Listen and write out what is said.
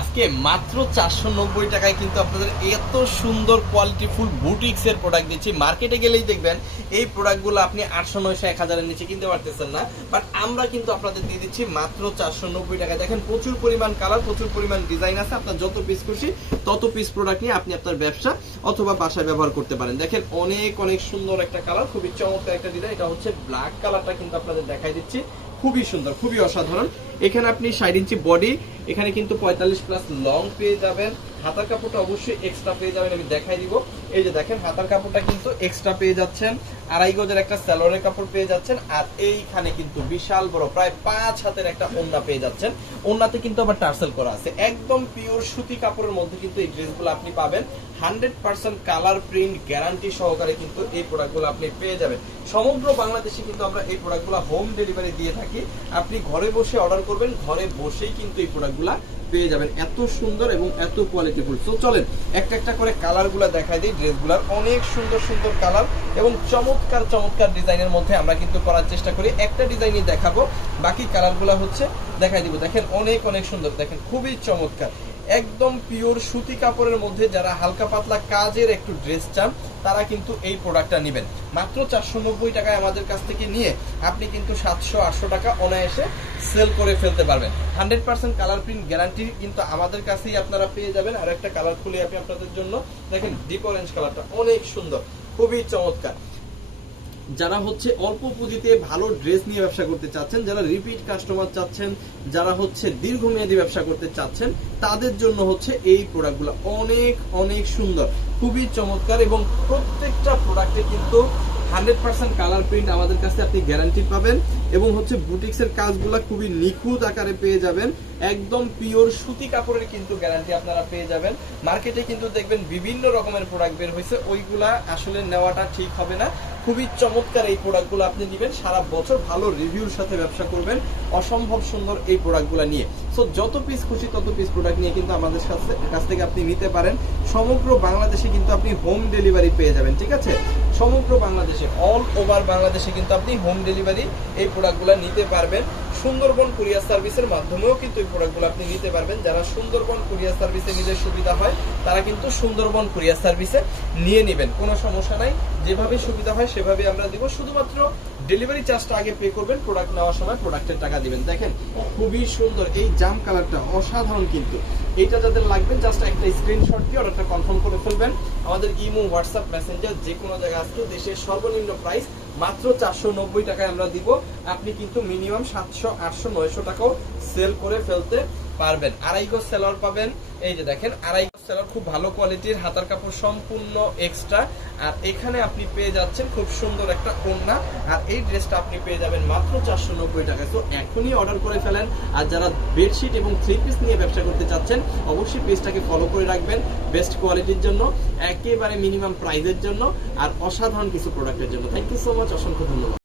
আজকে মাত্র 490 টাকায় কিন্তু আপনাদের এত সুন্দর কোয়ালিটিফুল বুটিক্সের প্রোডাক্ট দিচ্ছি। মার্কেটে গেলেই দেখবেন এই প্রোডাক্টগুলো আপনি 800 900 1000 এর নিচে কিনতে পারতেছেন না, বাট আমরা কিন্তু আপনাদের দিয়ে দিচ্ছি মাত্র 490 টাকায়। দেখেন প্রচুর পরিমাণ কালার, প্রচুর পরিমাণ ডিজাইন আছে। আপনার যত পিস খুশি তত পিস প্রোডাক্ট নিয়ে আপনি আপনার ব্যবসা অথবা বাসায় ব্যবহার করতে পারেন। দেখেন অনেক অনেক সুন্দর একটা কালার, খুবই চমৎকার একটা ডিজাইন। এটা হচ্ছে ব্ল্যাক কালারটা কিন্তু আপনাদের দেখাই দিচ্ছি, খুবই সুন্দর, খুবই অসাধারণ। এখানে আপনি 60 ইঞ্চি বডি, এখানে কিন্তু 45 প্লাস লং পেয়ে যাবেন। হাতার কাপড়টা অবশ্যই এক্সট্রা পেয়ে যাবেন, আমি দেখাই দিব। এই যে দেখেন হাতার কাপড়টা কিন্তু এক্সট্রা পেয়ে যাচ্ছেন, 2.5 গজের একটা সালোয়ারের কাপড় পেয়ে যাচ্ছেন। আর এইখানে কিন্তু বিশাল বড় প্রায় 5 হাতের একটা ওড়না পেয়ে যাচ্ছেন। ওড়নাতে কিন্তু আবার টার্সেল করা আছে, একদম পিওর সুতি কাপড়ের মধ্যে কিন্তু এই ড্রেসগুলো আপনি পাবেন। 100% কালার প্রিন্ট গ্যারান্টি সহকারে কিন্তু এই প্রোডাক্টগুলো আপনি পেয়ে যাবেন। সমগ্র বাংলাদেশে কিন্তু আমরা এই প্রোডাক্টগুলো হোম ডেলিভারি দিয়ে থাকি। আপনি ঘরে বসে অর্ডার করবেন, ঘরে বসেই কিন্তু এই প্রোডাক্টগুলো পেয়ে যাবেন। এত সুন্দর এবং এত কোয়ালিটিফুল। তো চলেন একটা একটা করে কালারগুলো দেখাই দিই। ড্রেসগুলোর অনেক সুন্দর সুন্দর কালার এবং চমৎকার চমৎকার ডিজাইনের মধ্যে আমরা কিন্তু করার চেষ্টা করি। একটা ডিজাইনই দেখাবো, বাকি কালারগুলো হচ্ছে দেখাই দিব। দেখেন অনেক অনেক সুন্দর, দেখেন খুবই চমৎকার, একদম পিওর সুতি কাপড়ের মধ্যে যারা হালকা পাতলা কাজের একটু ড্রেস চান তারা কিন্তু এই প্রোডাক্টটা নেবেন। মাত্র 490 টাকায় আমাদের কাছ থেকে নিয়ে আপনি কিন্তু 700-800 টাকা অনায়াসে সেল করে ফেলতে পারবেন। 100% কালার প্রিন্ট গ্যারান্টি কিন্তু আমাদের কাছেই আপনারা পেয়ে যাবেন। আর একটা কালার খুলে আমি আপনাদের জন্য, দেখেন ডিপ অরেঞ্জ কালারটা অনেক সুন্দর, খুবই চমৎকার। যারা হচ্ছে অল্প পুঁজিতে ভালো ড্রেস নিয়ে ব্যবসা করতে চাচ্ছেন, যারা রিপিট কাস্টমার চাচ্ছেন, যারা হচ্ছে দীর্ঘমেয়াদী ব্যবসা করতে চাচ্ছেন, তাদের জন্য হচ্ছে এই প্রোডাক্টগুলো অনেক অনেক সুন্দর, খুবই চমৎকার। এবং প্রত্যেকটা প্রোডাক্টে কিন্তু 100% কালার প্রিন্ট আমাদের কাছে আপনি গ্যারান্টি পাবেন। এবং হচ্ছে বুটিক্সের কাজগুলো খুবই নিখুঁত আকারে পেয়ে যাবেন। একদম পিওর সুতি কাপড়ের কিন্তু গ্যারান্টি আপনারা পেয়ে যাবেন। মার্কেটে কিন্তু দেখবেন বিভিন্ন রকমের প্রোডাক্ট বের হয়েছে, ওইগুলা আসলে নেওয়াটা ঠিক হবে না। খুবই চমৎকার এই প্রোডাক্টগুলো আপনি নেবেন, সারা বছর ভালো রিভিউর সাথে ব্যবসা করবেন অসম্ভব সুন্দর এই প্রোডাক্টগুলো নিয়ে। সো যত পিস খুশি তত পিস প্রোডাক্ট নিয়ে কিন্তু আমাদের কাছ থেকে আপনি নিতে পারেন। সমগ্র বাংলাদেশে কিন্তু আপনি হোম ডেলিভারি পেয়ে যাবেন, ঠিক আছে? সমগ্র বাংলাদেশে, অল ওভার বাংলাদেশে কিন্তু আপনি হোম ডেলিভারি এই প্রোডাক্টগুলো নিতে পারবেন। সুন্দরবন কুরিয়ার সার্ভিসের মাধ্যমেও কিন্তু এই প্রোডাক্টগুলো আপনি নিতে পারবেন। যারা সুন্দরবন কুরিয়ার সার্ভিসে নিতে সুবিধা হয় তারা কিন্তু সুন্দরবন কুরিয়ার সার্ভিসে নিয়ে নেবেন, কোনো সমস্যা নাই। যেভাবে সুবিধা হয় সেভাবে আমরা দিব, শুধুমাত্র ডেলিভারি চার্জটা আগে পে করবেন, প্রোডাক্ট নেওয়ার সময় প্রোডাক্টের টাকা দিবেন। দেখেন খুবই সুন্দর এই জাম কালারটা, অসাধারণ কিন্তু। এইটা যাদের লাগবে জাস্ট একটা স্ক্রিনশট দিয়ে অর্ডারটা কনফার্ম করে ফেলবেন। আমাদের ইমো, হোয়াটসঅ্যাপ, মেসেঞ্জার যে কোনো জায়গায় আজকে দেশের সর্বনিম্ন প্রাইস মাত্র 490 টাকায় আমরা দিব। আপনি কিন্তু মিনিমাম 700, 800, 900 টাকাও সেল করে ফেলতে পারবেন। 2.5 গজ সেলার পাবেন, এই যে দেখেন 2.5 গজ সেলার, খুব ভালো কোয়ালিটির, হাতার কাপড় সম্পূর্ণ এক্সট্রা। আর এখানে আপনি পেয়ে যাচ্ছেন খুব সুন্দর একটা ওড়না। আর এই ড্রেসটা আপনি পেয়ে যাবেন মাত্র 490 টাকায়। তো এখনই অর্ডার করে ফেলেন। আর যারা বেডশিট এবং 3 পিস নিয়ে ব্যবসা করতে চাচ্ছেন অবশ্যই পেজটাকে ফলো করে রাখবেন, বেস্ট কোয়ালিটির জন্য, একেবারে মিনিমাম প্রাইসের জন্য, আর অসাধারণ কিছু প্রোডাক্টের জন্য। থ্যাংক ইউ সো মাচ, অসংখ্য ধন্যবাদ।